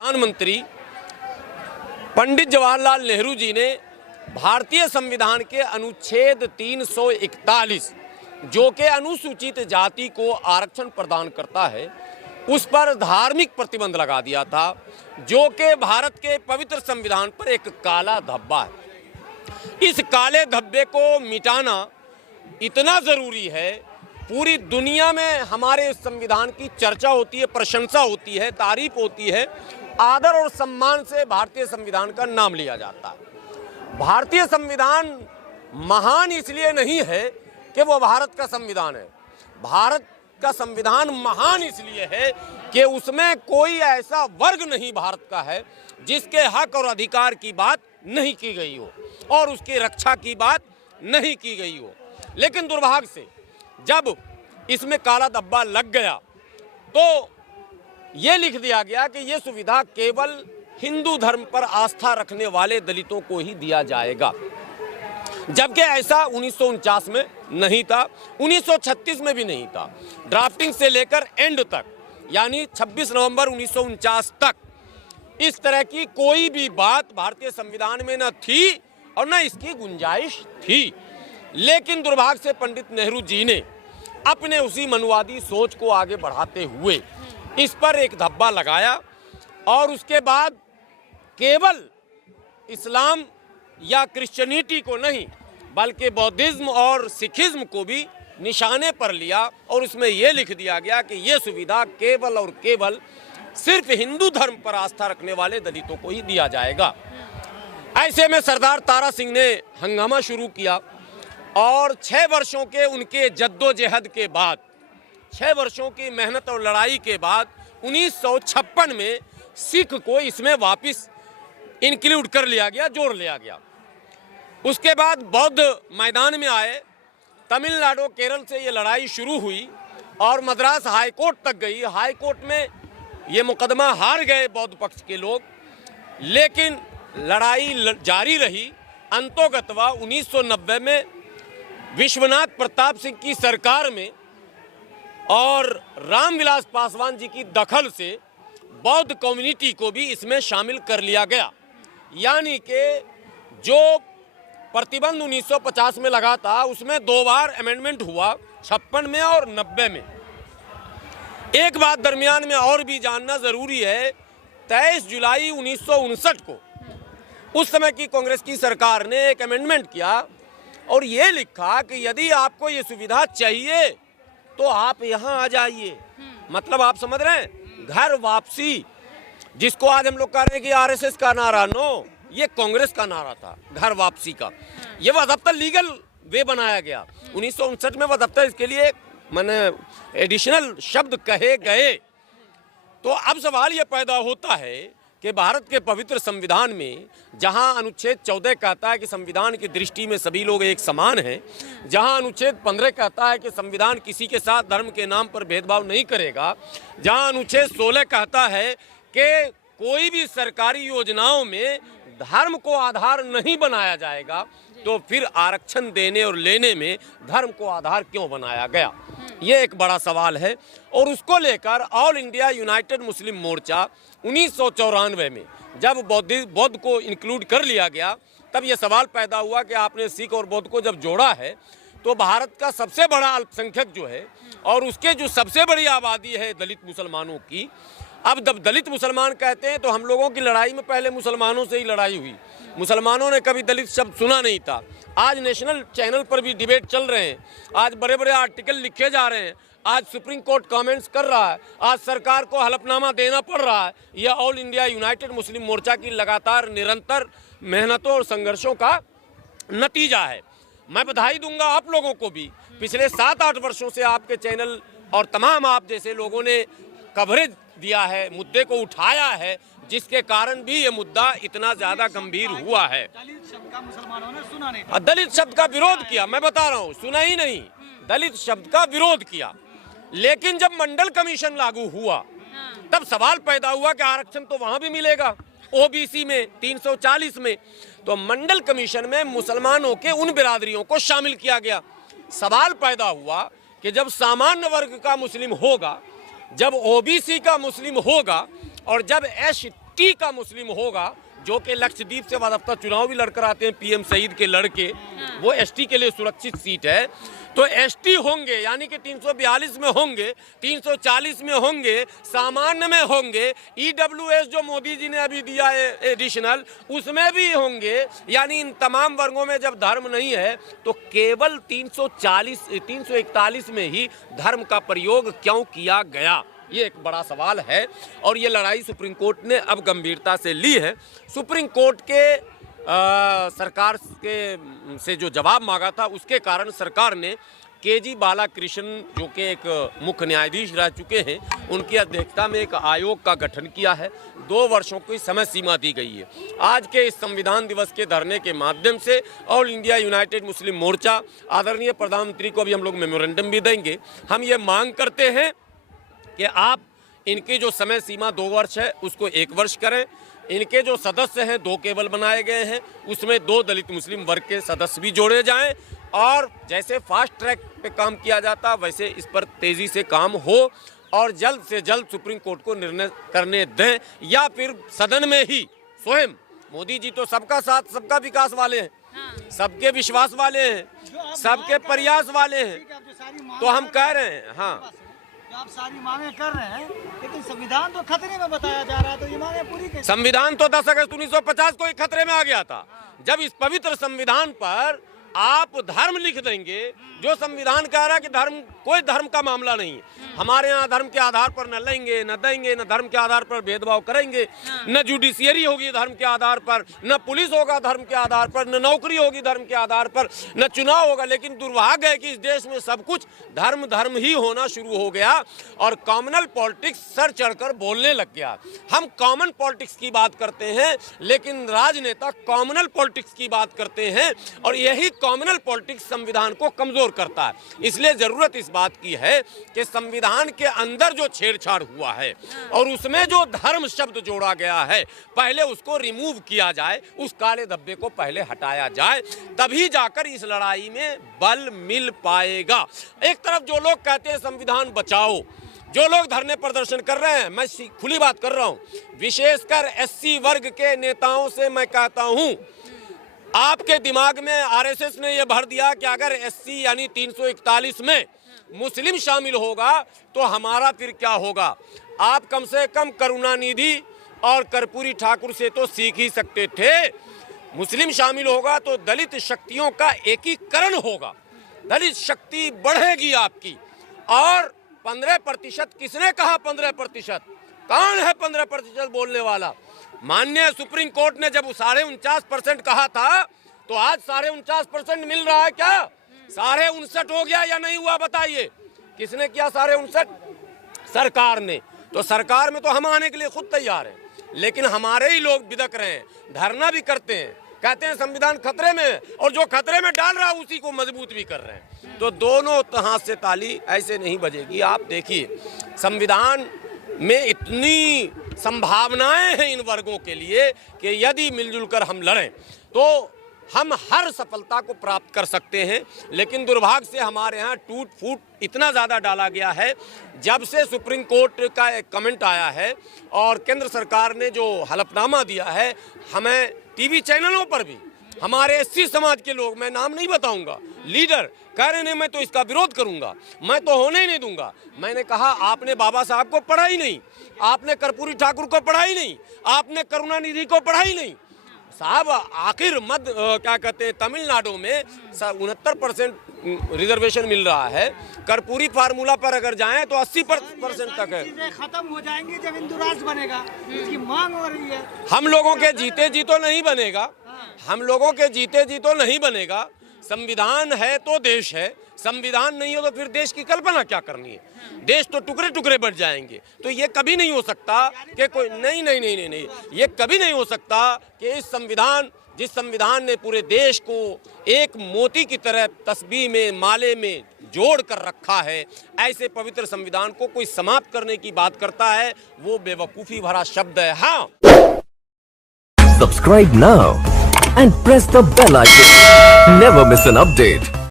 प्रधानमंत्री पंडित जवाहरलाल नेहरू जी ने भारतीय संविधान के अनुच्छेद 341 जो कि अनुसूचित जाति को आरक्षण प्रदान करता है उस पर धार्मिक प्रतिबंध लगा दिया था, जो कि भारत के पवित्र संविधान पर एक काला धब्बा है। इस काले धब्बे को मिटाना इतना ज़रूरी है। पूरी दुनिया में हमारे संविधान की चर्चा होती है, प्रशंसा होती है, तारीफ होती है, आदर और सम्मान से भारतीय संविधान का नाम लिया जाता है। भारतीय संविधान महान इसलिए नहीं है कि वो भारत का संविधान है। भारत का संविधान महान इसलिए है कि उसमें कोई ऐसा वर्ग नहीं भारत का है जिसके हक और अधिकार की बात नहीं की गई हो और उसकी रक्षा की बात नहीं की गई हो। लेकिन दुर्भाग्य से जब इसमें काला धब्बा लग गया तो ये लिख दिया गया कि ये सुविधा केवल हिंदू धर्म पर आस्था रखने वाले दलितों को ही दिया जाएगा, जबकि ऐसा 1949 में नहीं था, 1936 में भी नहीं था। ड्राफ्टिंग से लेकर एंड तक यानी 26 नवंबर 1949 तक इस तरह की कोई भी बात भारतीय संविधान में न थी और न इसकी गुंजाइश थी। लेकिन दुर्भाग्य से पंडित नेहरू जी ने अपने उसी मनुवादी सोच को आगे बढ़ाते हुए इस पर एक धब्बा लगाया और उसके बाद केवल इस्लाम या क्रिश्चियनिटी को नहीं बल्कि बौद्धिज्म और सिखिज्म को भी निशाने पर लिया और उसमें यह लिख दिया गया कि यह सुविधा केवल और केवल सिर्फ हिंदू धर्म पर आस्था रखने वाले दलितों को ही दिया जाएगा। ऐसे में सरदार तारा सिंह ने हंगामा शुरू किया और 6 वर्षों के उनके जद्दोजहद के बाद, 6 वर्षों की मेहनत और लड़ाई के बाद 1956 में सिख को इसमें वापस इंक्लूड कर लिया गया, जोड़ लिया गया। उसके बाद बौद्ध मैदान में आए, तमिलनाडु केरल से ये लड़ाई शुरू हुई और मद्रास हाई कोर्ट तक गई। हाई कोर्ट में ये मुकदमा हार गए बौद्ध पक्ष के लोग, लेकिन लड़ाई जारी रही। अंतोगत्वा 1990 में विश्वनाथ प्रताप सिंह की सरकार में और रामविलास पासवान जी की दखल से बौद्ध कम्युनिटी को भी इसमें शामिल कर लिया गया। यानी कि जो प्रतिबंध 1950 में लगा था उसमें 2 बार अमेंडमेंट हुआ, 56 में और 90 में। एक बात दरमियान में और भी जानना ज़रूरी है, 23 जुलाई 1959 को उस समय की कांग्रेस की सरकार ने एक अमेंडमेंट किया और ये लिखा कि यदि आपको ये सुविधा चाहिए तो आप यहाँ आ जाइए। मतलब आप समझ रहे हैं, घर वापसी, जिसको आज हम लोग कह रहे हैं कि आरएसएस का नारा, नो, ये कांग्रेस का नारा था घर वापसी का। ये वह लीगल वे बनाया गया 1959 में। वह इसके लिए मैंने एडिशनल शब्द कहे गए। तो अब सवाल ये पैदा होता है कि भारत के पवित्र संविधान में जहां अनुच्छेद 14 कहता है कि संविधान की दृष्टि में सभी लोग एक समान हैं, जहां अनुच्छेद 15 कहता है कि संविधान किसी के साथ धर्म के नाम पर भेदभाव नहीं करेगा, जहां अनुच्छेद 16 कहता है कि कोई भी सरकारी योजनाओं में धर्म को आधार नहीं बनाया जाएगा, तो फिर आरक्षण देने और लेने में धर्म को आधार क्यों बनाया गया? ये एक बड़ा सवाल है। और उसको लेकर ऑल इंडिया यूनाइटेड मुस्लिम मोर्चा 1994 में जब बौद्ध को इंक्लूड कर लिया गया, तब ये सवाल पैदा हुआ कि आपने सिख और बौद्ध को जब जोड़ा है तो भारत का सबसे बड़ा अल्पसंख्यक जो है और उसके जो सबसे बड़ी आबादी है दलित मुसलमानों की, अब जब दलित मुसलमान कहते हैं तो हम लोगों की लड़ाई में पहले मुसलमानों से ही लड़ाई हुई। मुसलमानों ने कभी दलित शब्द सुना नहीं था। आज नेशनल चैनल पर भी डिबेट चल रहे हैं, आज बड़े बड़े आर्टिकल लिखे जा रहे हैं, आज सुप्रीम कोर्ट कमेंट्स कर रहा है, आज सरकार को हलफनामा देना पड़ रहा है। यह ऑल इंडिया यूनाइटेड मुस्लिम मोर्चा की लगातार निरंतर मेहनतों और संघर्षों का नतीजा है। मैं बधाई दूंगा आप लोगों को भी, पिछले 7-8 वर्षों से आपके चैनल और तमाम आप जैसे लोगों ने कवरेज दिया है, मुद्दे को उठाया है, जिसके कारण भी ये मुद्दा इतना ज्यादा गंभीर हुआ है। दलित शब्द का मुसलमानों ने सुना नहीं था। दलित शब्द का विरोध किया, मैं बता रहा हूँ, सुना ही नहीं, दलित शब्द का विरोध किया। लेकिन जब मंडल कमीशन लागू हुआ तब सवाल पैदा हुआ कि आरक्षण तो वहां भी मिलेगा, ओबीसी में 340 में। तो मंडल कमीशन में मुसलमानों के उन बिरादरियों को शामिल किया गया। सवाल पैदा हुआ कि जब सामान्य वर्ग का मुस्लिम होगा, जब ओबीसी का मुस्लिम होगा और जब एसटी का मुस्लिम होगा, जो कि लक्षद्वीप से बादफ्ता चुनाव भी लड़कर आते हैं, पीएम सईद के लड़के, वो एसटी के लिए सुरक्षित सीट है। तो एसटी होंगे यानी कि 342 में होंगे, 340 में होंगे, सामान्य में होंगे, ईडब्ल्यूएस जो मोदी जी ने अभी दिया है एडिशनल, उसमें भी होंगे। यानी इन तमाम वर्गों में जब धर्म नहीं है तो केवल 341 में ही धर्म का प्रयोग क्यों किया गया, ये एक बड़ा सवाल है। और ये लड़ाई सुप्रीम कोर्ट ने अब गंभीरता से ली है। सुप्रीम कोर्ट के सरकार के से जो जवाब मांगा था, उसके कारण सरकार ने केजी बालाकृष्ण, जो कि एक मुख्य न्यायाधीश रह चुके हैं, उनकी अध्यक्षता में एक आयोग का गठन किया है। 2 वर्षों की समय सीमा दी गई है। आज के इस संविधान दिवस के धरने के माध्यम से ऑल इंडिया यूनाइटेड मुस्लिम मोर्चा, आदरणीय प्रधानमंत्री को भी हम लोग मेमोरेंडम भी देंगे। हम ये मांग करते हैं कि आप इनकी जो समय सीमा 2 वर्ष है उसको 1 वर्ष करें। इनके जो सदस्य हैं 2 केवल बनाए गए हैं, उसमें 2 दलित मुस्लिम वर्ग के सदस्य भी जोड़े जाएं और जैसे फास्ट ट्रैक पे काम किया जाता वैसे इस पर तेज़ी से काम हो और जल्द से जल्द सुप्रीम कोर्ट को निर्णय करने दें, या फिर सदन में ही स्वयं, मोदी जी तो सबका साथ सबका विकास वाले हैं, सबके विश्वास वाले हैं, सबके प्रयास वाले हैं, तो हम कह रहे हैं हाँ जो आप सारी मांगे कर रहे हैं, लेकिन संविधान तो खतरे में बताया जा रहा है, तो ये मांगे पूरी कैसे? संविधान तो 10 अगस्त 1950 को ही खतरे में आ गया था। जब इस पवित्र संविधान पर आप धर्म लिख देंगे, जो संविधान कह रहा है कि धर्म, कोई धर्म का मामला नहीं, हमारे यहाँ धर्म के आधार पर न लेंगे न देंगे, न धर्म के आधार पर भेदभाव करेंगे, न जुडिशियरी होगी धर्म के आधार पर, न पुलिस होगा धर्म के आधार पर, न नौकरी होगी धर्म के आधार पर, न चुनाव होगा। लेकिन दुर्भाग्य है कि इस देश में सब कुछ धर्म धर्म ही होना शुरू हो गया और कॉमनल पॉलिटिक्स सर चढ़कर बोलने लग गया। हम कॉमन पॉलिटिक्स की बात करते हैं, लेकिन राजनेता कॉमनल पॉलिटिक्स की बात करते हैं और यही कॉमनल पॉलिटिक्स संविधान को कमजोर करता है। इसलिए जरूरत इस बात की है कि संविधान के अंदर जो छेड़छाड़ हुआ है और उसमें जो धर्म शब्द जोड़ा गया है, पहले उसको रिमूव किया जाए, उस काले धब्बे को पहले हटाया जाए, तभी जाकर इस लड़ाई में बल मिल पाएगा। एक तरफ जो लोग कहते हैं संविधान बचाओ, जो लोग धरने प्रदर्शन कर रहे हैं, मैं खुली बात कर रहा हूं, विशेषकर एससी वर्ग के नेताओं से मैं कहता हूं, आपके दिमाग में आरएसएस ने यह भर दिया कि अगर एससी यानी 341 में मुस्लिम शामिल होगा तो हमारा फिर क्या होगा। आप कम से कम करुणानिधि और कर्पूरी ठाकुर से तो सीख ही सकते थे। मुस्लिम शामिल होगा तो दलित शक्तियों का एकीकरण होगा, दलित शक्ति बढ़ेगी आपकी। और 15%, किसने कहा 15%? कौन है 15% बोलने वाला? माननीय सुप्रीम कोर्ट ने जब 49.5% कहा था, तो आज 49.5% मिल रहा है क्या? 59.5 हो गया या नहीं हुआ बताइए? किसने किया 59.5? सरकार ने। तो सरकार में तो हम आने के लिए खुद तैयार हैं, लेकिन हमारे ही लोग बिदक रहे हैं, धरना भी करते हैं, कहते हैं संविधान खतरे में है, और जो खतरे में डाल रहा है उसी को मजबूत भी कर रहे हैं। तो दोनों हाथ से ताली ऐसे नहीं बजेगी। आप देखिए, संविधान में इतनी संभावनाएं हैं इन वर्गों के लिए कि यदि मिलजुल कर हम लड़ें तो हम हर सफलता को प्राप्त कर सकते हैं। लेकिन दुर्भाग्य से हमारे यहाँ टूट फूट इतना ज़्यादा डाला गया है। जब से सुप्रीम कोर्ट का एक कमेंट आया है और केंद्र सरकार ने जो हलफनामा दिया है, हमें टीवी चैनलों पर भी हमारे एससी समाज के लोग, मैं नाम नहीं बताऊंगा, लीडर कह रहे हैं मैं तो इसका विरोध करूंगा, मैं तो होने ही नहीं दूंगा। मैंने कहा आपने बाबा साहब को पढ़ा ही नहीं, आपने कर्पूरी ठाकुर को पढ़ा ही नहीं, आपने करुणानिधि को पढ़ा ही नहीं साहब। आखिर क्या कहते हैं, तमिलनाडु में 69% रिजर्वेशन मिल रहा है। कर्पूरी फार्मूला पर अगर जाएं तो 80% तक है। चीजें खत्म हो जाएंगी जब हिंदू राष्ट्र बनेगा, इसकी मांग हो रही है। हम लोगों के जीते जी तो नहीं बनेगा, हम लोगों के जीते जी तो नहीं बनेगा। संविधान है तो देश है, संविधान नहीं हो तो फिर देश की कल्पना क्या करनी है? देश तो टुकड़े टुकड़े बढ़ जाएंगे। तो ये कभी नहीं हो सकता कि कोई नहीं, ये कभी नहीं हो सकता कि इस संविधान, जिस संविधान ने पूरे देश को एक मोती की तरह तस्बीह में, माले में जोड़ कर रखा है, ऐसे पवित्र संविधान को कोई समाप्त करने की बात करता है, वो बेवकूफ़ी भरा शब्द है। हाँ, Subscribe now and press the bell icon. Never miss an update.